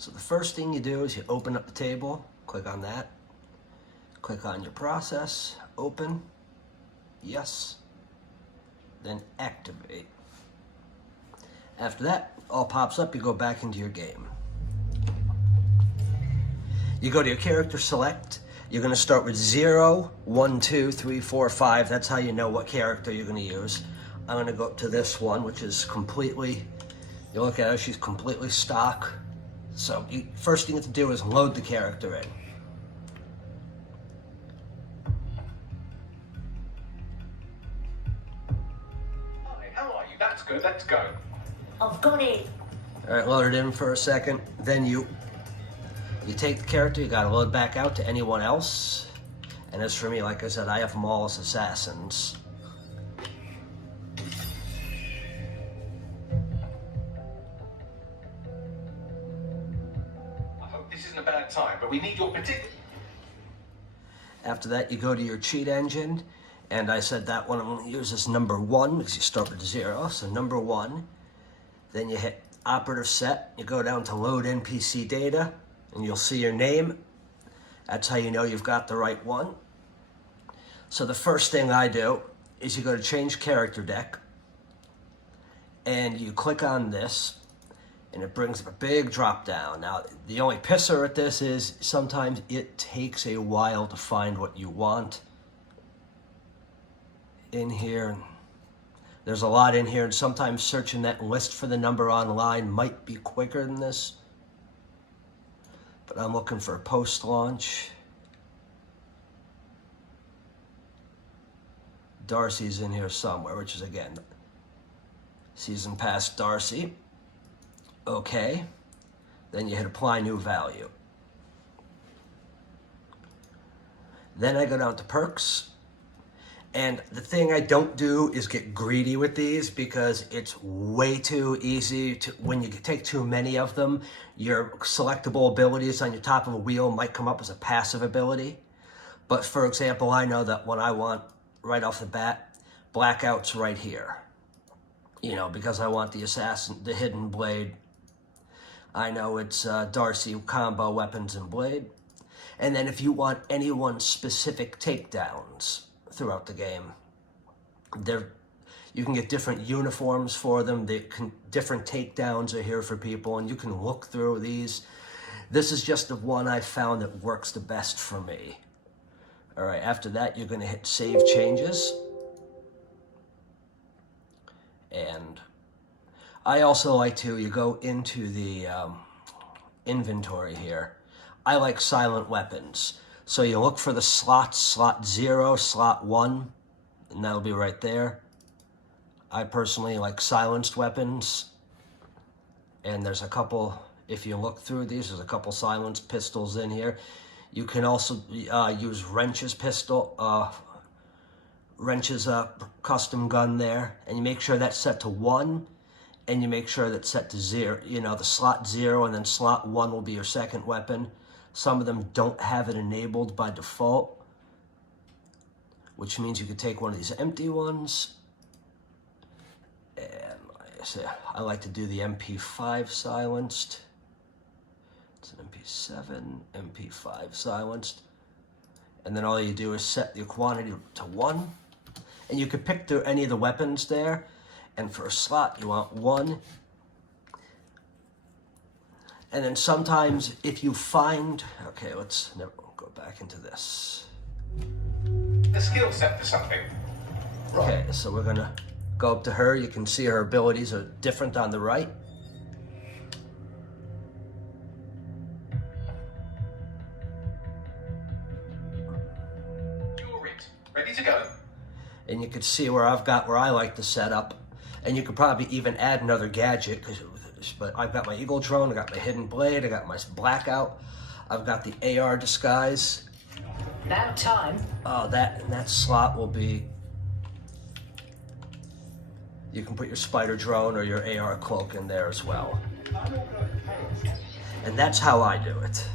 So the first thing you do is you open up the table, click on that, click on your process, open, yes, then activate. After that, all pops up, you go back into your game. You go to your character select, you're gonna start with 0, 1, 2, 3, 4, 5, that's how you know what character you're gonna use. I'm gonna go up to this one, which is completely, you look at her, she's completely stock. So first thing you have to do is load the character in. Hi, how are you? That's good, let's go. I've got it. All right, load it in for a second. Then you take the character, you gotta load back out to anyone else. And as for me, like I said, I have them all as assassins. I hope this isn't a bad time, but we need your particular... After that, you go to your cheat engine, and I said that one I'm gonna use as number 1, because you start with 0, so number 1. Then you hit operative set, you go down to load NPC data, and you'll see your name. That's how you know you've got the right one. So the first thing I do is you go to change character deck, and you click on this, and it brings up a big drop down. Now, the only pisser at this is sometimes it takes a while to find what you want in here. There's a lot in here, and sometimes searching that list for the number online might be quicker than this. But I'm looking for post-launch. Darcy's in here somewhere, which is, again, Season Pass Darcy. Okay. Then you hit apply new value. Then I go down to perks. And the thing I don't do is get greedy with these, because it's way too easy to, when you take too many of them, your selectable abilities on your top of a wheel might come up as a passive ability. But for example, I know that when I want, right off the bat, blackout's right here. You know, because I want the assassin, the hidden blade. I know it's Darcy combo weapons and blade. And then if you want any one specific takedowns throughout the game, you can get different uniforms for them. Different takedowns are here for people, and you can look through these. This is just the one I found that works the best for me. All right, after that, you're going to hit save changes. And I also like to, you go into the inventory here. I like silent weapons. So you look for the slots, slot 0, slot 1, and that'll be right there. I personally like silenced weapons. And there's a couple, if you look through these, there's a couple silenced pistols in here. You can also use Wrench's pistol, Wrench's custom gun there. And you make sure that's set to 1, and you make sure that's set to 0. You know, the slot 0 and then slot 1 will be your second weapon. Some of them don't have it enabled by default, which means you could take one of these empty ones. And like I say, I like to do the MP5 silenced. It's an MP7, MP5 silenced. And then all you do is set your quantity to 1. And you could pick through any of the weapons there. And for a slot, you want 1. And then sometimes if you find, okay, let's never go back into this. The skill set for something. Okay, so we're gonna go up to her. You can see her abilities are different on the right. You're it. Ready to go? And you can see where I like to set up. And you could probably even add another gadget, but I've got my Eagle Drone, I got my Hidden Blade, I got my Blackout, I've got the AR Disguise. About time. Oh, that slot will be, you can put your Spider Drone or your AR Cloak in there as well. And that's how I do it.